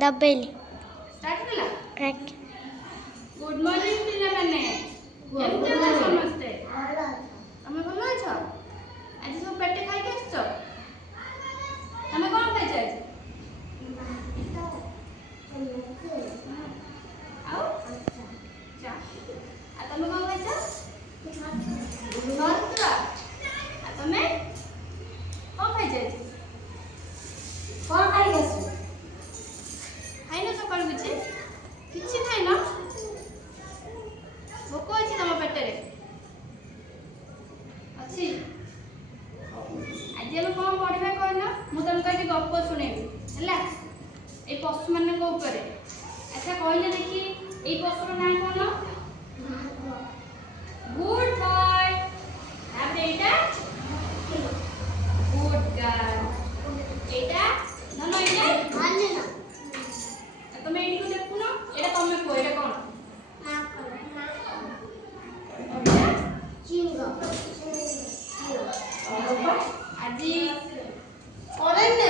दबेली start कला एक good morning पिला माने केमते हो समस्ते तमे भलो अछो आज सब पेटे खाइ के आछो तमे कोन खाइ छै आओ जा आ तमे कोन खाइ छ भात आ तमे कोन खाइ छै कोन खाइ गेछ खाइनो सकाळ बिचे किछि खाइनो भोक अछि तम पेटे रे अछि आज हम कोन पढिबा कहना मु तुमको एक गप्प सुनेबी हला ए पशु मन को ऊपर अच्छा कहले देखि ए पशुर नाम कोन गुड बॉय तापर एटा गुड गर्ल एटा न न एटा माने ना तमे एठी को देखुनो एटा तमे को एटा कोन चिंगो आजी ओरेन ने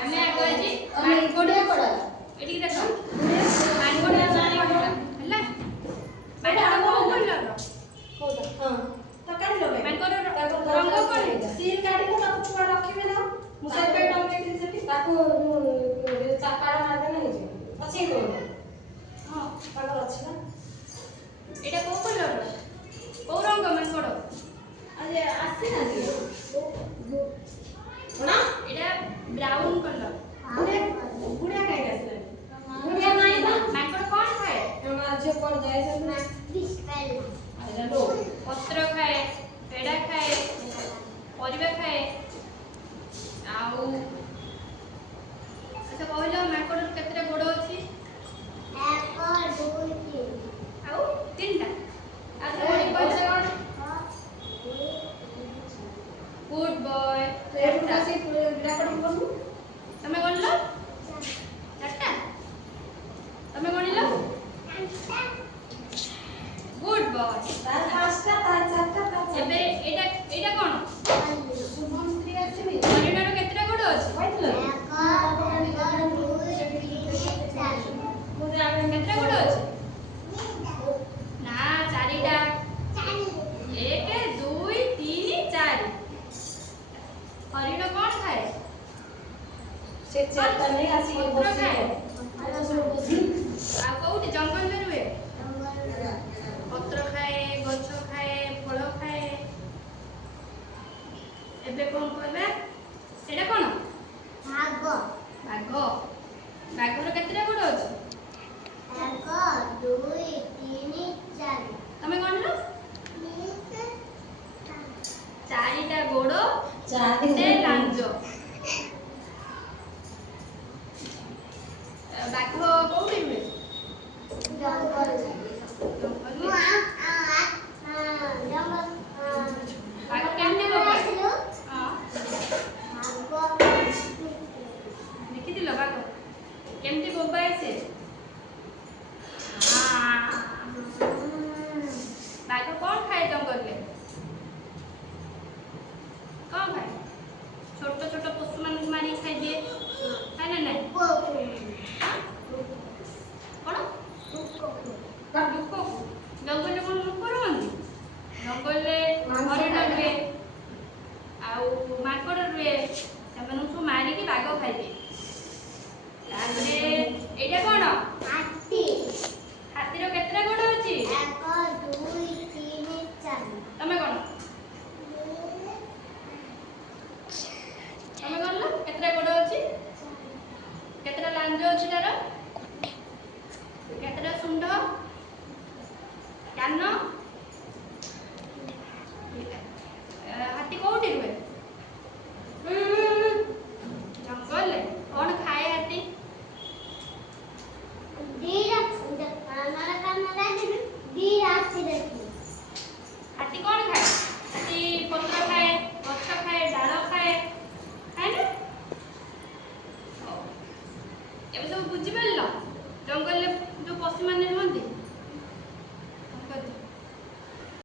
हमें आगो आजी मानकोडिया पड़ा एठी देखो मानकोडिया जानी हला मानकोडिया को बोललो कोदा हां तो काट लो मानकोडिया रंग कोन सील काटी को ताको छुआ रखिबे ना मुसाई पे टम देखि सेठी ताको चापाड़ा मार देना हे जे अछि को हां ताको अछि ना एटा को कलर को रंग मानकोड अरे आसी ना जी कोना एटा ब्राउन कलर गुड़िया गुड़िया काई आसले गुड़िया नाही ना मानकोड कोन खाए हम आज पर जाय से ना फिश खाए अरे लो पत्र खाए पेड़ा खाए परिबा खाए आउ अच्छा कहलो मानकोड केतरा गोड़ अछि एक दो तीन आउ तीनटा आज कोनी कहले कोन गुड बॉय एटा से रेकॉर्ड करू तमे गणलो चारटा तमे गणिलो गुड बॉय तार पांचटा तार चारटा तार एबे एटा एटा कोन शुभम श्री आछबी हरिणार केतरा गोड़ अछि कहथिलो केतरा गोड़ अछि ना चारिटा 1 2 3 4 हरिण कोन खाए से चारटा नै आसी के बसी आरो सब बसी आ कोउठी जंगल में रुए पत्र खाए गछ खाए फल खाए एबे कोन कहबे सेटा कोन भाग भाग भागर केतरा गोड़ अछि 1 2 3 4 तमे गणलो चारिटा गोड़ चारिटे लांज बाघ कोउठी हुए जंगल जंगल बाघ केमने बोबा हां बाघ देखि दिलो बाघ केमते बोबा से बाघ कोन खाए जंगल में कौन खाए छोट छोट पशु मान मारी खाई दिए है ना नहीं कौन लुक जंगल में कौन लुक रहती जंगल में हरिण रुए आउ माकड़ रुए से मारिक बाघ खाई दिए एटा कौन हाथी हाथीर केतरा गोड़ अछि 1 2 3 4 तमे कौन तमे गणलो केतरा गोड़ अछि केतरा लांज अछि तार केतरा सुंड